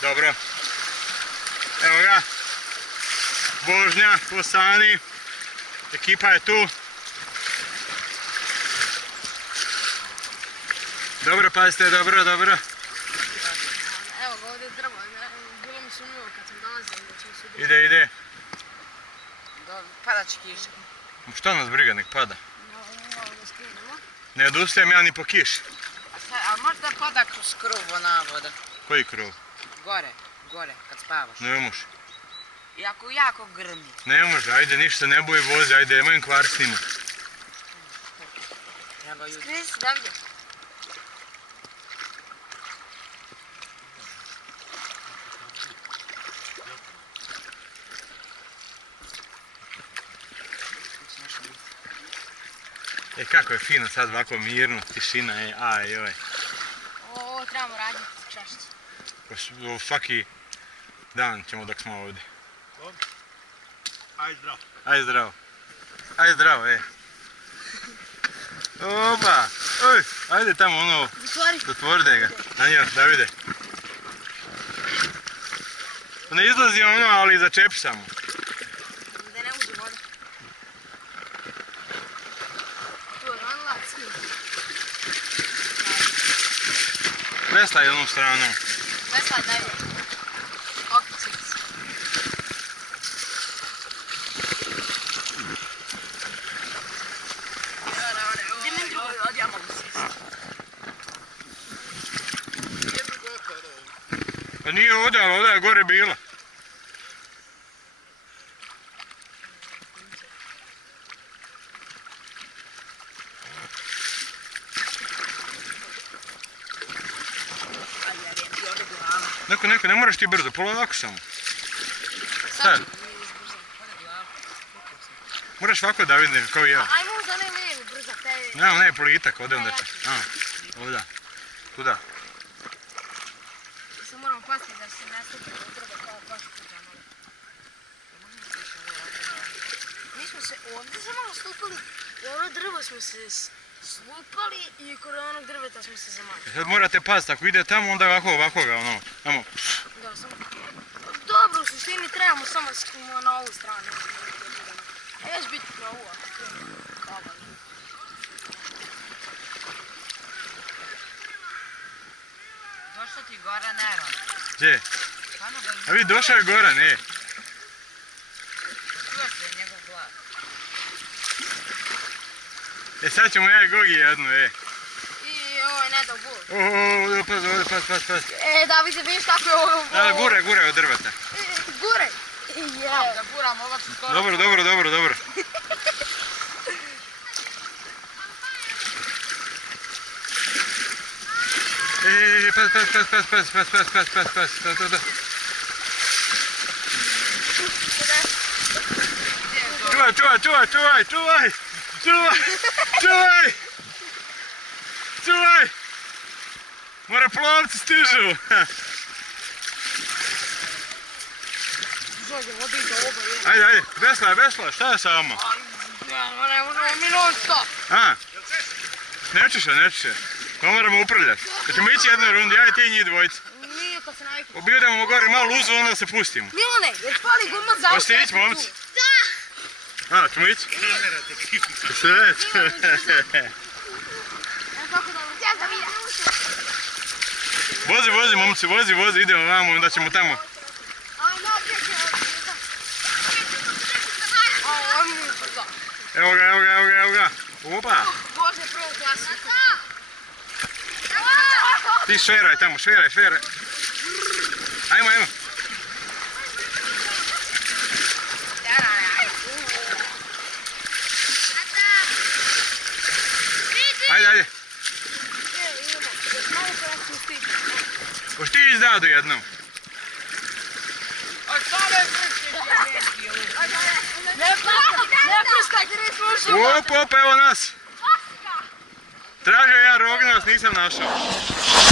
Dobro. Evo ga. Vožnja, Posani. Ekipa je tu. Dobro, pazite, dobro. Evo ga ovdje drvo, bilo mi sumnjivo kad sam dolazio da ćemo se udružiti. Ide. Pada će kiša. Šta nas briga, nek pada. Malo da skrenemo. Ne odustajem ja ni po kiši. A možda pada kroz krov ona voda. Koji krov? Gore, kad spavaš. Ne može. I ako jako grmi. Ne može, ajde, ništa ne boji vozi, ajde, imam kvar snima. Skreni se, Davide. Kako je fino sad ovako mirno, tišina je, ajoj. Ovo trebamo raditi češće. Svaki dan ćemo dok smo ovdje. Aj zdravo. Aj zdravo, Opa, ajde tamo ono, zatvorite ga. Anjo, Davide. Ne izlazi ono, ali začepi samo. Da ne uđe voda. Tu je ranila, svi. Veslaj jednom stranom. Veslaj, daj mi. Okreći se. Gdje mi drugo ja mogu se. Pa nije ovdje, ali ovdje je gore bila. Neko, ne moraš ti brzo, polako samo. Sad. Moraš ovako da vidim kao ja. Ajmo za ne lijevi brzo. Ne, politak, ovdje onda će. Ovdje. Tuda. Se moramo pasti da se nastupi u drvo kao baš kuđamali. Mi smo se ovdje samo stupili, i ono drvo smo se slupali i kod onog drveta smo se zamali. Sad morate paziti, ako ide tamo onda ovako ga ono, tamo. Da, samo. Dobro, u suštini trebamo samo na ovu stranu. Još biti na ovu, ako treba. Došao ti Goran Ero. Gdje? A vidi, došao je Goran, Čuo se njegov glas. Sad ćemo ja i Gogi jednu, I ovo je ne dao bol. Ovdje, paz. Davide, vidiš tako je ovo... Gure od drveta. Gure! Da buram ovo ću skoro. Dobro. Paz. Čuvaj! Mora plovci stižu! Ajde, vesla, šta je samo? Ne možemo mi non stop. Nećeš se. Pa moramo upravljati. Da ćemo ići jednu rundu, ja i ti i njih dvojica. Nije to se navikli. Obidemo gore malo uzu, onda se pustimo. Milane, jer fali gumac za auto. Hoćete ići, momci? Da! Ćemo ići? Sve. Vozi, momci, vozi, idemo vamo, onda ćemo tamo. Evo ga. Opa! Bože, prvo klasu. Ti šveraj tamo, šveraj. Ajmo. Ajde. Hoš ti ići dadu jednom? Ne prskaj, ti ne slušao. Opa, evo nas. Tražio ja Rognac, nisam našao.